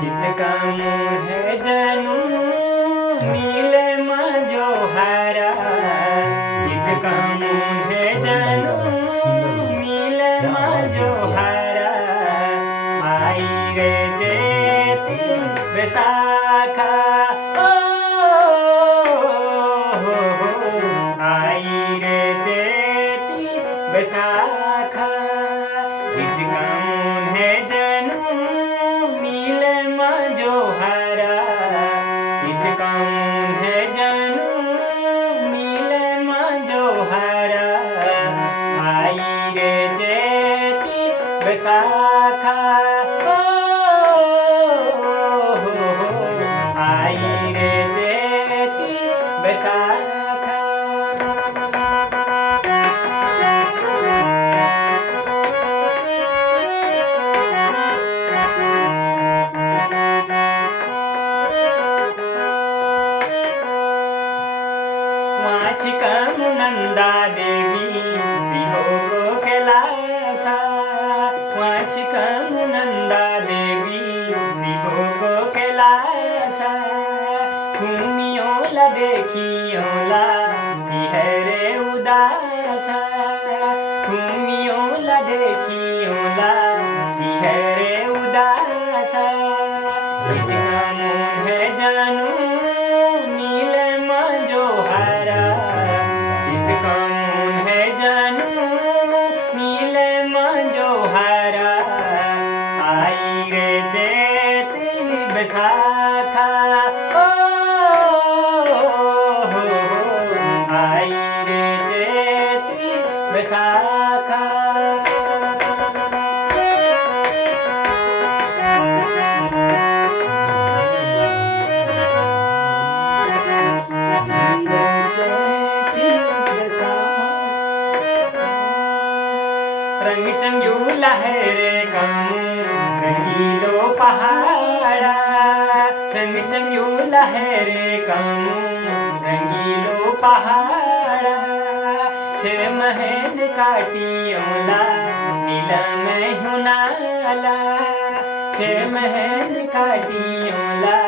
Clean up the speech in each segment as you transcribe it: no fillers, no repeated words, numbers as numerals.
गीत का मुँह है जानू नीले मजो हरा। गीत का मुँह है जानू नीले मजो हरा। आई रे चेती बैसाखा ओ हो आई रे चेती बैसाखा। गीत का मुँह है जानू नीले मजो हरा। गीत का मुँह है जानू नीले मजो हरा। आई रे चेती बैसाखा ओ हो आई रे चेती बैसाखा। वाचिकम नंदा देवी शिवो को कैलासा। वाचिकम नंदा देवी शिवो को कैलासा। घूमियोला देखियोला बिहरे उदासा। घूमियोला देखियोला बिहरे उदासा। गीत का मुँह है जानू नीले मजो हरा। गीत का मुँह है जानू नीले मजो हरा। आई रे चेती बैसाखा ओ हो आई रे चेती बैसाखा। रंग चंगुला है रे कमू रंगीलो पहाड़ा। रंग चंगुला है रे कमू रंगीलो पहाड़ा। 6 महीने काटियोला नीला में हुनाला। 6 महीने काटियोला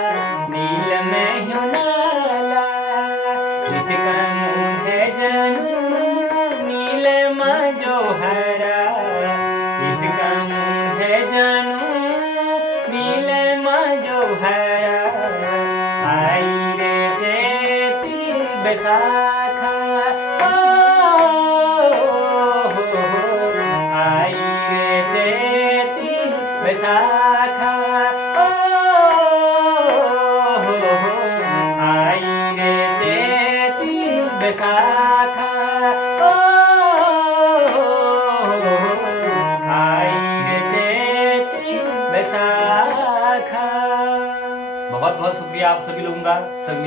नील में हुनाला। गीत का मुँह है जानू नीले मजो हरा। गीत का मुँह है जानू नीले मजो हरा। आई रे चेती बैसाखा ओ हो आई रे चेती बैसाखा ओ हो आई रे चेती बैसाखा ओ आई रे चेती बैसाखा। बहुत बहुत शुक्रिया आप सभी लोगों का।